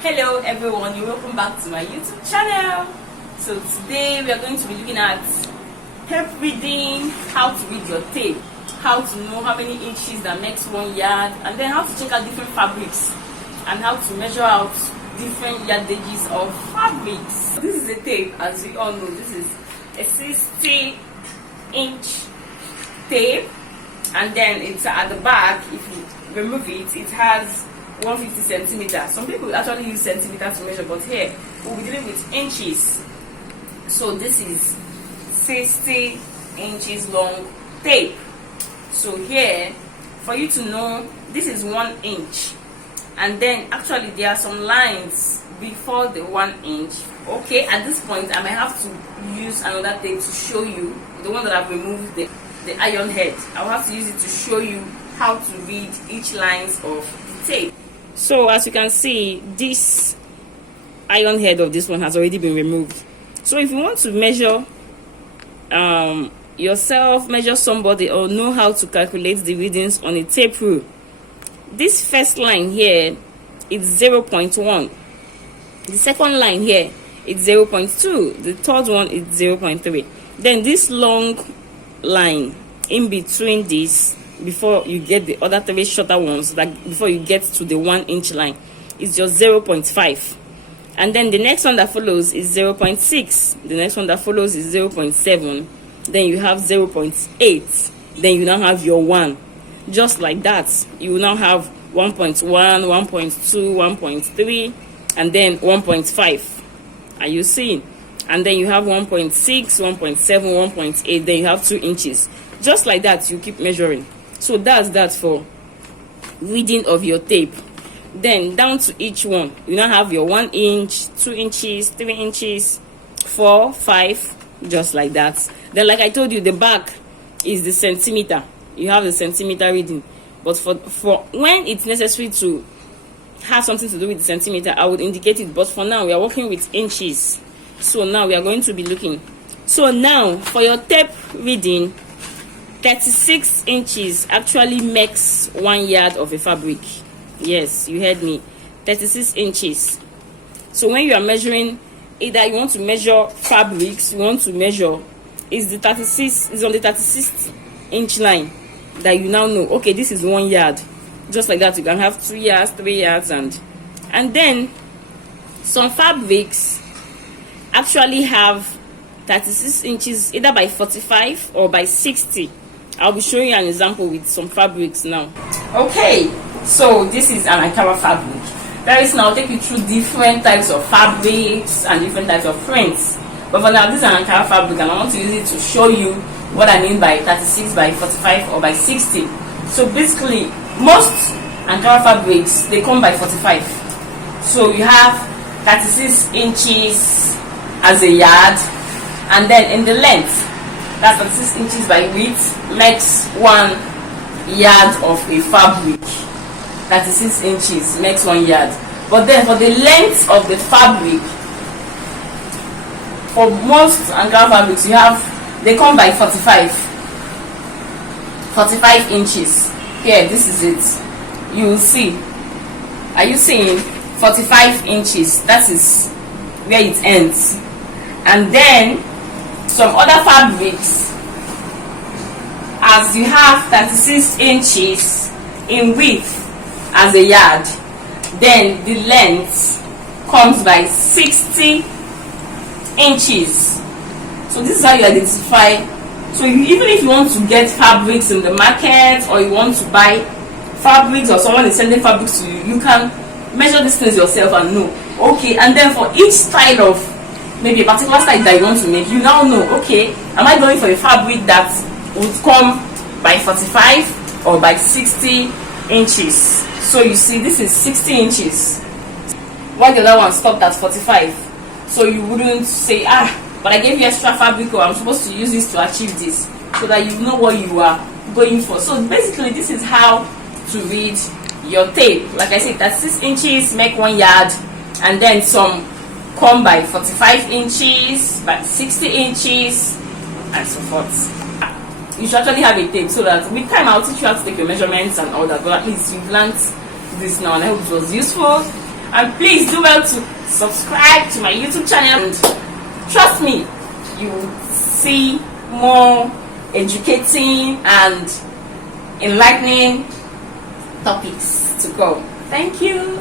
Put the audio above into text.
Hello everyone, you're welcome back to my YouTube channel. So today we are going to be looking at tape reading, how to read your tape, how to know how many inches that makes 1 yard, and then how to check out different fabrics and how to measure out different yardages of fabrics. This is a tape, as we all know. This is a 60-inch tape, and then it's at the back. If you remove it, it has 150 centimeters. Some people actually use centimeters to measure, but here we'll be dealing with inches. So this is 60 inches long tape. So here, for you to know, this is 1 inch, and then actually there are some lines before the 1 inch. Okay, at this point I might have to use another tape to show you, the one that I've removed the iron head. I'll have to use it to show you how to read each lines of the tape. So as you can see, this iron head of this one has already been removed. So if you want to measure yourself, measure somebody, or know how to calculate the readings on a tape rule, this first line here is 0.1. The second line here is 0.2. The third one is 0.3. Then this long line in between this, before you get the other 3 shorter ones, like before you get to the 1 inch line, is just 0.5. And then the next one that follows is 0.6. The next one that follows is 0.7. Then you have 0.8. Then you now have your 1. Just like that, you will now have 1.1, 1.2, 1.3, and then 1.5. Are you seeing? And then you have 1.6, 1.7, 1.8. Then you have 2 inches. Just like that, you keep measuring. So that's that for reading of your tape. Then down to each one, you now have your 1 inch, 2 inches, 3 inches, 4, 5, just like that. Then, like I told you, the back is the centimeter. You have the centimeter reading. But for when it's necessary to have something to do with the centimeter, I would indicate it. But for now, we are working with inches. So now we are going to be looking. So now for your tape reading, 36 inches actually makes 1 yard of a fabric. Yes, you heard me. 36 inches. So when you are measuring, either you want to measure fabrics, you want to measure, is on the 36 inch line that you now know, okay, this is 1 yard. Just like that, you can have 2 yards, 3 yards, and then some fabrics actually have 36 inches either by 45 or by 60. I'll be showing you an example with some fabrics now. Okay, so this is an Ankara fabric. Very soon I'll take you through different types of fabrics and different types of prints. But for now, this is an Ankara fabric, and I want to use it to show you what I mean by 36 by 45 or by 60. So basically, most Ankara fabrics, they come by 45. So you have 36 inches as a yard, and then in the length, that's 36 inches by width, makes 1 yard of a fabric. 36 inches makes 1 yard. But then for the length of the fabric, for most Ankara fabrics, they come by 45 inches. Here, this is it. You will see. Are you seeing 45 inches? That is where it ends. And then some other fabrics, as you have 36 inches in width as a yard, then the length comes by 60 inches. So this is how you identify. So even if you want to get fabrics in the market, or you want to buy fabrics, or someone is sending fabrics to you, you can measure these things yourself and know, okay. And then for each style of maybe a particular style that you want to make, you now know, okay, am I going for a fabric that would come by 45 or by 60 inches? So you see, this is 60 inches, while the other one stopped at 45. So you wouldn't say, but I gave you extra fabric, or I'm supposed to use this to achieve this, so that you know what you are going for. So basically, this is how to read your tape. Like I said, 36 inches make 1 yard, and then some come by 45 inches, by 60 inches, and so forth. You should actually have a tape, so that with time I'll teach you how to take your measurements and all that. But at least you've learned this now, and I hope it was useful. And please do well to subscribe to my YouTube channel, and trust me, you will see more educating and enlightening topics to go. Thank you.